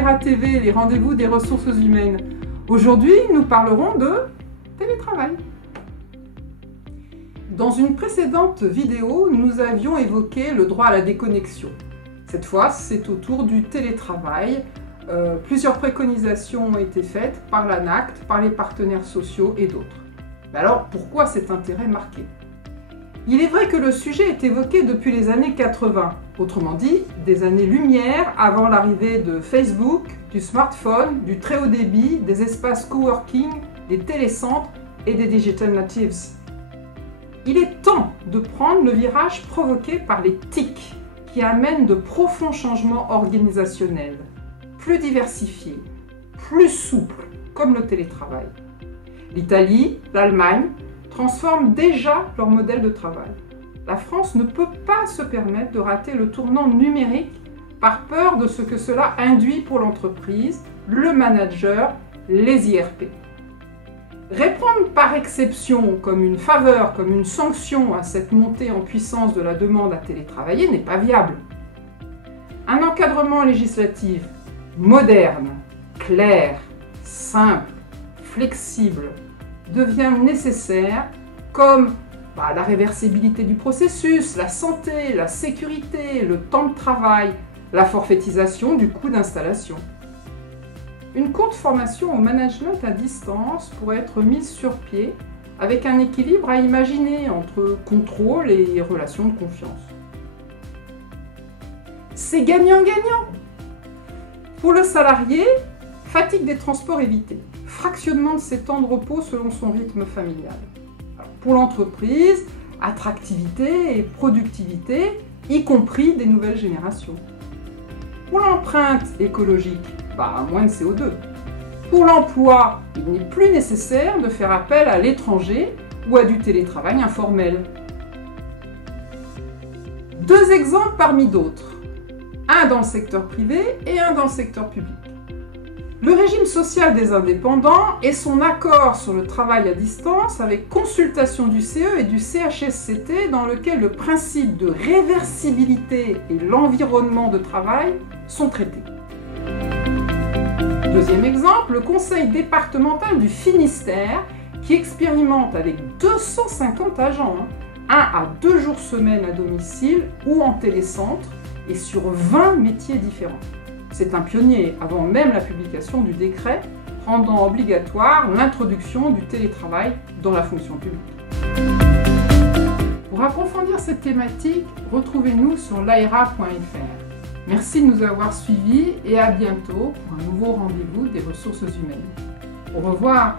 l'AERA TV, les rendez-vous des ressources humaines. Aujourd'hui, nous parlerons de télétravail. Dans une précédente vidéo, nous avions évoqué le droit à la déconnexion. Cette fois, c'est au tour du télétravail. Plusieurs préconisations ont été faites par l'ANACT, par les partenaires sociaux et d'autres. Mais alors, pourquoi cet intérêt marqué ? Il est vrai que le sujet est évoqué depuis les années 80, autrement dit, des années-lumière avant l'arrivée de Facebook, du smartphone, du très haut débit, des espaces coworking, des télécentres et des digital natives. Il est temps de prendre le virage provoqué par les TIC, qui amènent de profonds changements organisationnels, plus diversifiés, plus souples, comme le télétravail. L'Italie, l'Allemagne transforment déjà leur modèle de travail. La France ne peut pas se permettre de rater le tournant numérique par peur de ce que cela induit pour l'entreprise, le manager, les IRP. Répondre par exception, comme une faveur, comme une sanction à cette montée en puissance de la demande à télétravailler n'est pas viable. Un encadrement législatif moderne, clair, simple, flexible, devient nécessaire comme la réversibilité du processus, la santé, la sécurité, le temps de travail, la forfaitisation du coût d'installation. Une courte formation au management à distance pourrait être mise sur pied avec un équilibre à imaginer entre contrôle et relations de confiance. C'est gagnant-gagnant. Pour le salarié, fatigue des transports évitée, fractionnement de ses temps de repos selon son rythme familial. Alors, pour l'entreprise, attractivité et productivité, y compris des nouvelles générations. Pour l'empreinte écologique, moins de CO2. Pour l'emploi, il n'est plus nécessaire de faire appel à l'étranger ou à du télétravail informel. Deux exemples parmi d'autres, un dans le secteur privé et un dans le secteur public. Le régime social des indépendants et son accord sur le travail à distance avec consultation du CE et du CHSCT dans lequel le principe de réversibilité et l'environnement de travail sont traités. Deuxième exemple, le conseil départemental du Finistère qui expérimente avec 250 agents, 1 à 2 jours semaine à domicile ou en télécentre et sur 20 métiers différents. C'est un pionnier avant même la publication du décret rendant obligatoire l'introduction du télétravail dans la fonction publique. Pour approfondir cette thématique, retrouvez-nous sur laera.fr. Merci de nous avoir suivis et à bientôt pour un nouveau rendez-vous des ressources humaines. Au revoir.